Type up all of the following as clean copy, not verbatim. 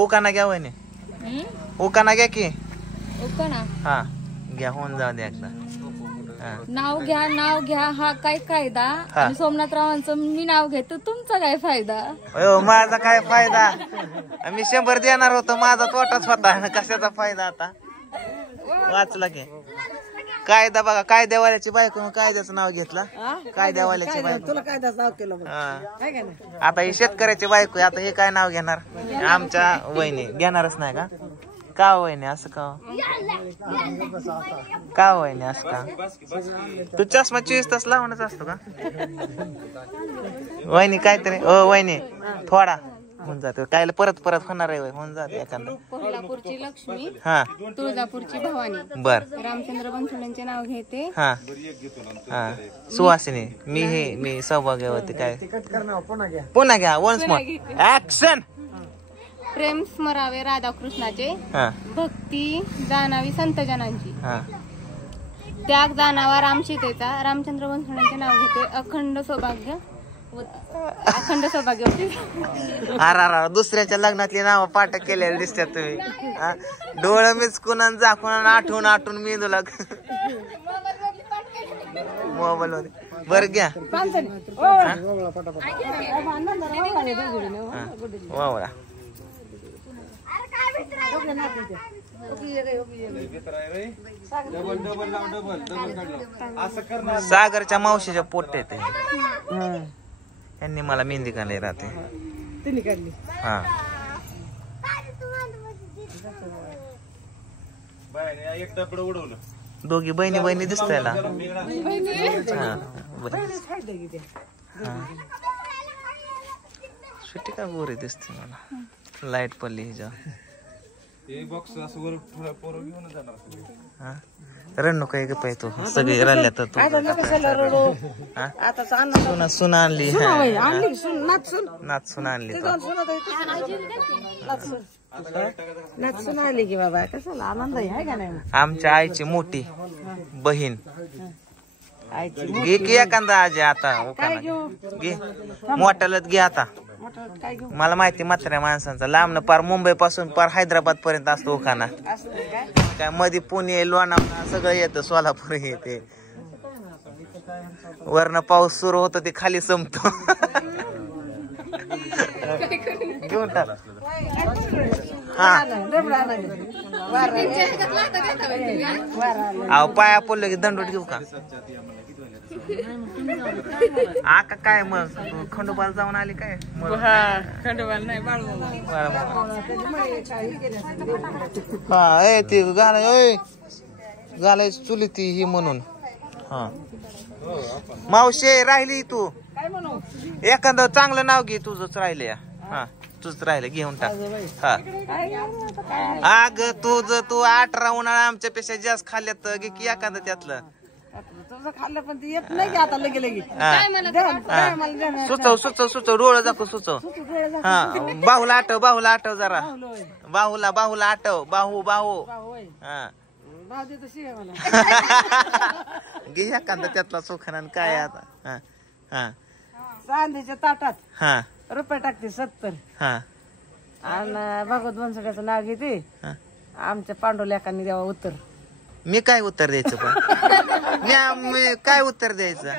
उकाना घ्या वहिनी, उकाना घ्या की उकाना. हा घ्या, होऊन जाऊ दे एकदा. नाव घ्या हा काय कायदा. आणि सोमनाथरावांचं मी नाव घेतो, तुमचा काय फायदा. माझा काय फायदा, मी 100 देणार होतो, माझा तोटाच होता. कशाचा फायदा आता, वाचला की. कायदा बघा, कायद्यावाल्याची बायको, कायद्याचं नाव घेतलं. कायद्यावाल्याची बायको, तुला कायद्याचं नाव केलं. आता ही शेतकऱ्याची बायको, आता हे काय नाव घेणार. आमच्या वहिनी घेणारच नाही का? का वहिनी असं का वहिनी असं का? तू चष्मा 24 तास लावूनच असतो का वहिनी? काहीतरी वहिनी थोडा होऊन जातो, काय परत होणार आहे, होऊन जाते एखादा. कोल्हापूरची लक्ष्मी, हा तुळजापूरची भवानी. बर, रामचंद्र बनसोडेंचे नाव घेते. हा हा सुवासिनी, मी सौभाग्यवती. काय पुन्हा घ्या, वन्स मोर ऍक्शन. प्रेम स्मरावे राधाकृष्णाचे, हा भक्ती जाणावी संतजनांची, हा त्याग जाणावा राम सीतेचा. रामचंद्र बनसोडेंचे नाव घेते. अखंड सौभाग्य अरा दुसऱ्याच्या लग्नातली नाव पाठ केलेली दिसतात तुम्ही. डोळं मिचकून झाकून आठवून मेंदूला मोबाईल मध्ये. बर घ्या वावळा. सागरच्या मावशीच्या पोट्टे ते यांनी मला मेहंदी काढली राहते. हा दोघी बहिणी दिसतायला. सुट्टी का गोरी दिसते मला, लाईट पडली हिच्या. रणू काय ग पाय, तू सगळी रडल्या तर सुना आणली, नाच सुना आणली. आली की बाबा, कशाला आनंद आहे का नाही. आमच्या आईची मोठी बहीण घे की एखादा आजी. आता घे मोठ्यालाच घे. आता मला माहिती म्हाताऱ्या माणसांचा लांब पार मुंबई पासून पार हैदराबाद पर्यंत असतो उखाणा. काय मध्ये पुणे लोणावळा सगळं येतं, सोलापूर येते. वरनं पाऊस सुरू होतो ते खाली संपतो. घेऊन टाक. हा अहो पाया पडलं की दंडोट घेऊ का? आका काय मग खंडोबाला जाऊन आली काय? खंडोबाला नाही, हा ते घालाय चुली ती ही म्हणून. हा मावशे राहिली तू, एखादं चांगलं नाव घे. तुझंच राहिले. हा तुझच राहिले, घेऊन टाक. हा अग तू 18 उन्हाळा आमच्या पेक्षा जास्त खाल्ल्यात, घे की एखादं त्यातलं. तुझं खाल्लं पण ती येत नाही की आता लगे. सुचव डोळं दाखव, सुचव. हा बाहूला आठव जरा. बाहूला आठव. बाहू हा घे एखादा त्यातला सुखाना. काय आता हा चांदीच्या ताटात हा रुपये टाकते 70. हा आणि भगवत बनसोड्याचं नाव घेते. आमच्या पांडुलेकांनी द्यावा उत्तर. मी काय उत्तर द्यायचं पण? मी काय उत्तर द्यायचं?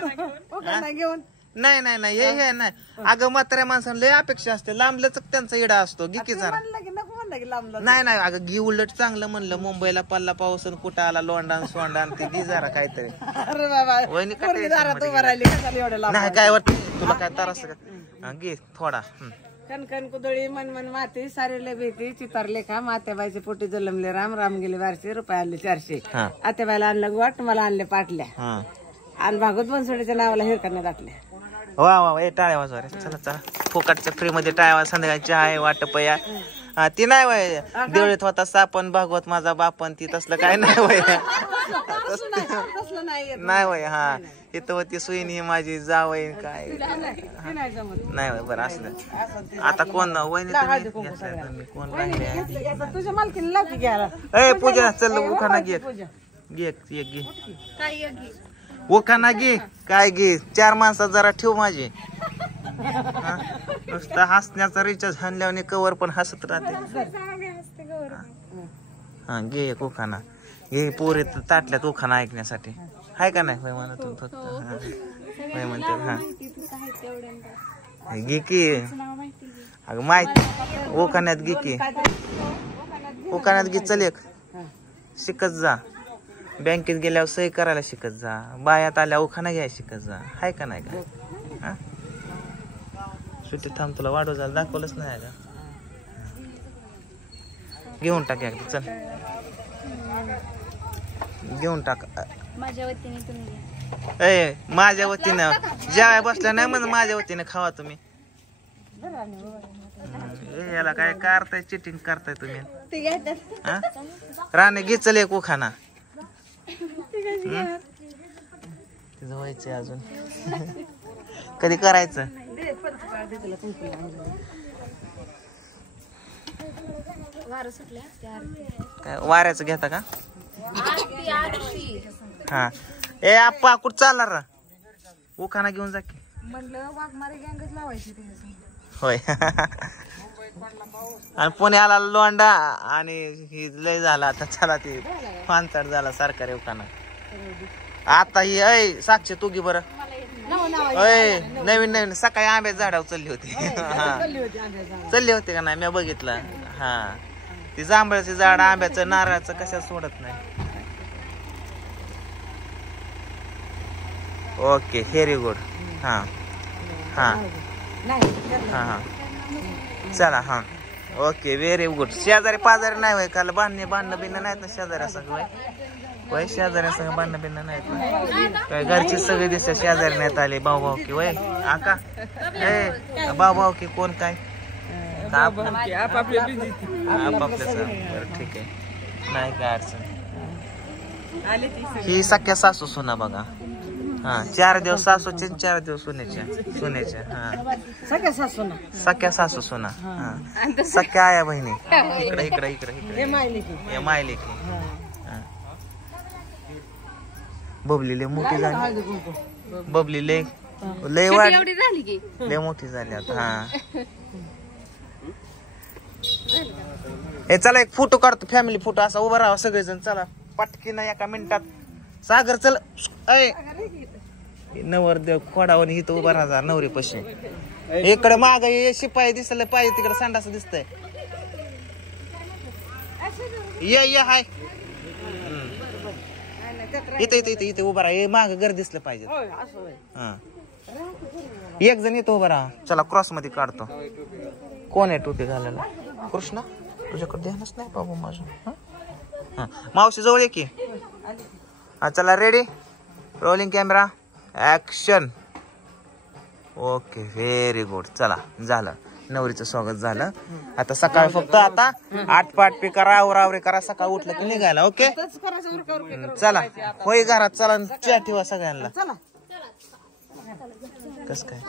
घेऊन नाही हे नाही. अगं म्हाताऱ्या माणसाला लय अपेक्षा असते, लांबलच त्यांचा इडा असतो. घे की जरा. नाही अगं घे, उलट चांगलं म्हणलं. मुंबईला पल्ला पाऊस कुठं आला लोंडान सोंडान ते घे जरा काहीतरी. अरे बाबा वहिनी एवढ्या नाही काय वाटत तुला, काय त्रास का? घे थोडा. कणकण कुदळी मन माती सारेले भीती चितारले खा. मात्याबाईचे पोटी जलमले राम गेले 1200 रुपये आणले 400. आत्याबाईला आणलं वाट, मला आणले पाटल्या. आणि भागवत बनसोड्याच्या नावाला हिरकाने दाटल्या. वा टाळ्या वाजवा रे. चला फोकाटच्या फ्री मध्ये टाळ्या. संध्याकाळी चहा आहे, वाटप या. ती नाही वय देवळीत होता सापन भागवत माझा बापन, ती तसलं काय नाही वय. नाही वय. हा इथं होती सुईन ही माझी जावई. काय नाही वय. बरं असलं. आता कोण वहिनी कोण तुझ्या मालकीने लावती घ्यायला. ए पूजा चल उखाना घे उखाना घे. काय घे 4 माणसात जरा ठेव माझी. नुसतं हसण्याचा रिचार्ज हाणल्याने कवर पण हसत राहते. हा घे एक उखाणा घे, पोरे ताटल्यात उखाणा ऐकण्यासाठी हाय का नाही? होय म्हणत फक्त होय म्हणते. हा घे की अगं माहिती उखाण्यात घे की उखाण्यात घे. चल एक शिकत जा, बँकेत गेल्यावर सही करायला शिकत जा, बायात आल्या उखाणा घ्यायला शिकत जा, हाय का नाही का? हा सुट्टी थांब, तुला वाढव झालं दाखवलंच नाही का? घेऊन टाक एकदा, चल घेऊन टाक. माझ्या वतीने तुम्ही घ्या. ए माझ्या वतीनं जेवाय बसल्या नाही म्हणून माझ्या वतीने खावा तुम्ही. याला काय करताय, चिटिंग करताय तुम्ही. हा राणे घे चल एक उखाणा. तिचं व्हायचंय अजून कधी करायचं? काय वाऱ्याचं घेता का? हा ए आप्पा कुठं चालणार रा? उखाणा घेऊन जा की. म्हणलं वाघमारे गँगच लावायची. होय आणि पुण्याला लोंडा आणि ही लय झाला आता. चला ते फानचाड झाला सरकारी उखाणा. आता ही अय साक्षी तू घे बरं. अय नवीन नवीन सकाळी आंब्याच्या झाडावर चालली होती. चालली होती का नाही? मी बघितलं. हा ती जांभळाचे झाड आंब्याचं नारळाचं कशा सोडत नाही. Okay very good. हा हा हा हा चला. हा ओके व्हेरी गुड. शेजारी पाजारी नाही होय काल? बांधणं बिन्न नाहीत ना शेजाऱ्या सगळं? वय शेजाऱ्या सगळं बांधणं बिन्न नाहीत ना काय? घरचे सगळे दिसते शेजारी नाहीत आले. भाऊ की वय आका ए भाऊ की कोण काय आपापल्या ठीक आहे, नाही काय अडचण. ही सख्या सासू सुना बघा. हा 4 दिवस सासूचे 4 दिवस सुनेच्या. हा सख्या सासू सुना. हा सख्या आया बहिणी. इकडे इकडे इकडे इकडे हे मायले की. बबली लय मोठी झाली. बबली लय लय वाढली, लय मोठी झाली आता. हा हे चला एक फोटो काढतो, फॅमिली फोटो असा उभा राहा सगळेजण. चला पटकी ना एका मिनिटात. सागर चल. अय नवरदेव खोडावर इथं उभा राहा नवरी पशी. इकडे माग शिपाई दिसलं पाहिजे, तिकडे संडास दिसतंय. ये हाय इथं इथं इथं इथे उभा राहा. माग घर दिसलं पाहिजे. हा एक जण इथं उभा राहा. चला क्रॉस मध्ये काढतो. कोण आहे टोपी घालायला? कृष्णा तुझ्याकडे ध्यानच नाही बाबू माझं. हा मावशी जवळ ये की. हा चला ready, rolling camera action. Okay very good. चला झालं, नवरीचं स्वागत झालं. आता सकाळ फक्त आता आटपाट पी करा, आवरावरी करा, सकाळ उठलं की निघायला. ओके चला होय घरात. चला चहा ठेवा सगळ्यांना. कस काय